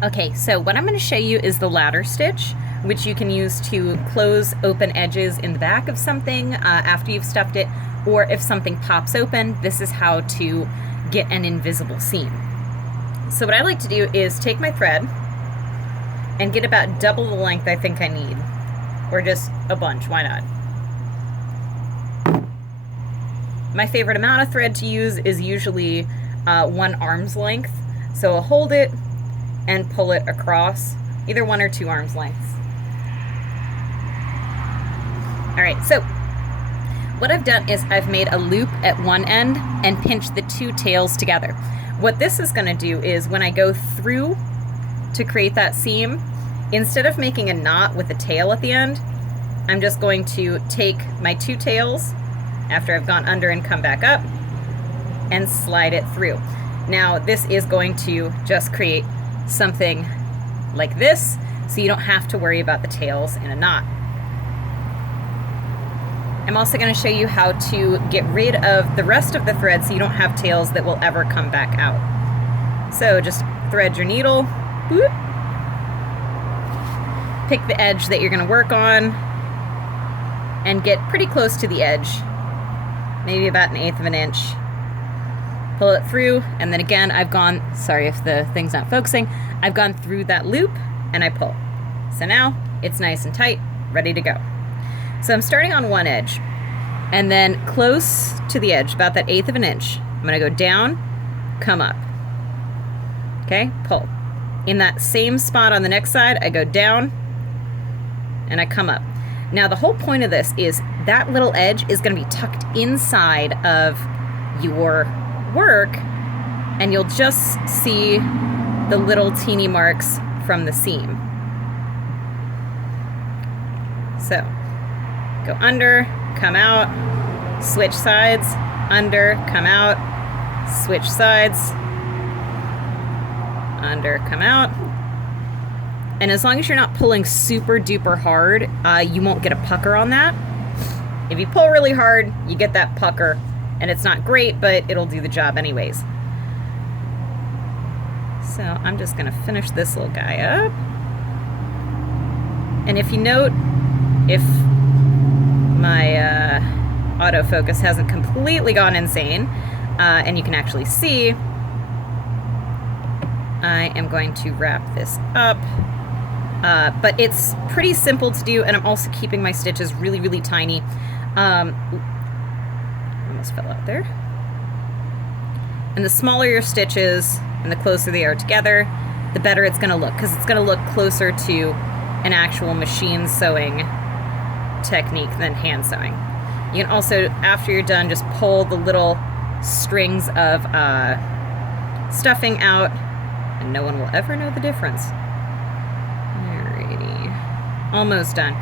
Okay, so what I'm going to show you is the ladder stitch, which you can use to close open edges in the back of something after you've stuffed it, or if something pops open, this is how to get an invisible seam. So what I like to do is take my thread and get about double the length I think I need, or just a bunch, why not? My favorite amount of thread to use is usually 1 arm's length, so I'll hold it and pull it across, either 1 or 2 arms lengths. All right, so what I've done is I've made a loop at one end and pinched the 2 tails together. What this is gonna do is when I go through to create that seam, instead of making a knot with a tail at the end, I'm just going to take my 2 tails after I've gone under and come back up and slide it through. Now this is going to just create something like this, so you don't have to worry about the tails in a knot. I'm also going to show you how to get rid of the rest of the thread so you don't have tails that will ever come back out. So just thread your needle, whoop, pick the edge that you're going to work on, and get pretty close to the edge, maybe about 1/8 of an inch. Pull it through, and then again, I've gone, sorry if the thing's not focusing, I've gone through that loop and I pull. So now it's nice and tight, ready to go. So I'm starting on one edge, and then close to the edge, about that 1/8 of an inch, I'm gonna go down, come up. Okay, pull. In that same spot on the next side, I go down and I come up. Now the whole point of this is that little edge is gonna be tucked inside of your work, and you'll just see the little teeny marks from the seam. So go under, come out, switch sides, under, come out, switch sides, under, come out. And as long as you're not pulling super duper hard, you won't get a pucker on that. If you pull really hard, you get that pucker, and it's not great, but it'll do the job anyways. So I'm just gonna finish this little guy up. And if you note, if my autofocus hasn't completely gone insane, and you can actually see, I am going to wrap this up. But it's pretty simple to do, and I'm also keeping my stitches really, really tiny. Almost fell out there. And the smaller your stitches and the closer they are together, the better it's going to look, because it's going to look closer to an actual machine sewing technique than hand sewing. You can also, after you're done, just pull the little strings of stuffing out, and no one will ever know the difference. Alrighty, almost done.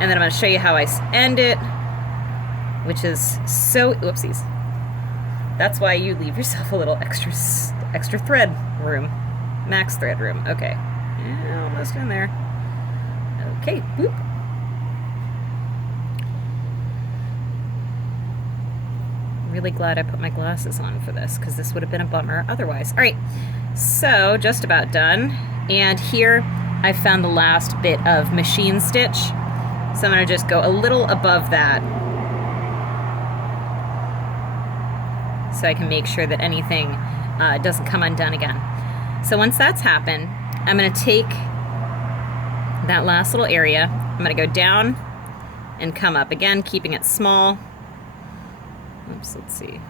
And then I'm going to show you how I end it, which is so, whoopsies. That's why you leave yourself a little extra thread room, max thread room. Okay, yeah, almost in there. Okay, boop. Really glad I put my glasses on for this, because this would have been a bummer otherwise. All right, so just about done. And here I found the last bit of machine stitch. So I'm gonna just go a little above that, so I can make sure that anything doesn't come undone again. So once that's happened, I'm gonna take that last little area, I'm gonna go down and come up, again keeping it small. Oops, let's see,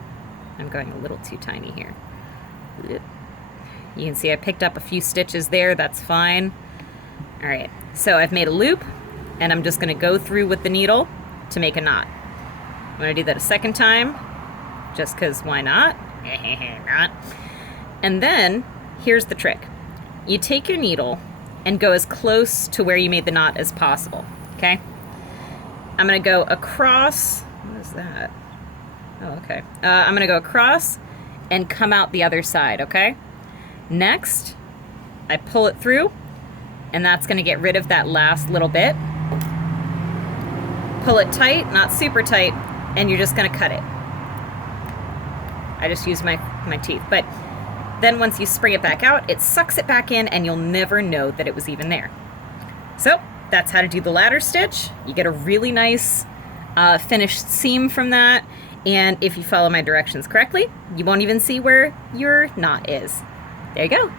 I'm going a little too tiny here. You can see I picked up a few stitches there, that's fine. All right, so I've made a loop, and I'm just gonna go through with the needle to make a knot. I'm gonna do that a second time, just because why not? Not. And then here's the trick. You take your needle and go as close to where you made the knot as possible, okay? I'm gonna go across, what is that? Oh, okay. I'm gonna go across and come out the other side, okay? Next, I pull it through, and that's gonna get rid of that last little bit. Pull it tight, not super tight, and you're just gonna cut it. I just use my teeth, but Then once you spring it back out, it sucks it back in and you'll never know that it was even there. So that's how to do the ladder stitch. You get a really nice finished seam from that. And if you follow my directions correctly, you won't even see where your knot is. There you go.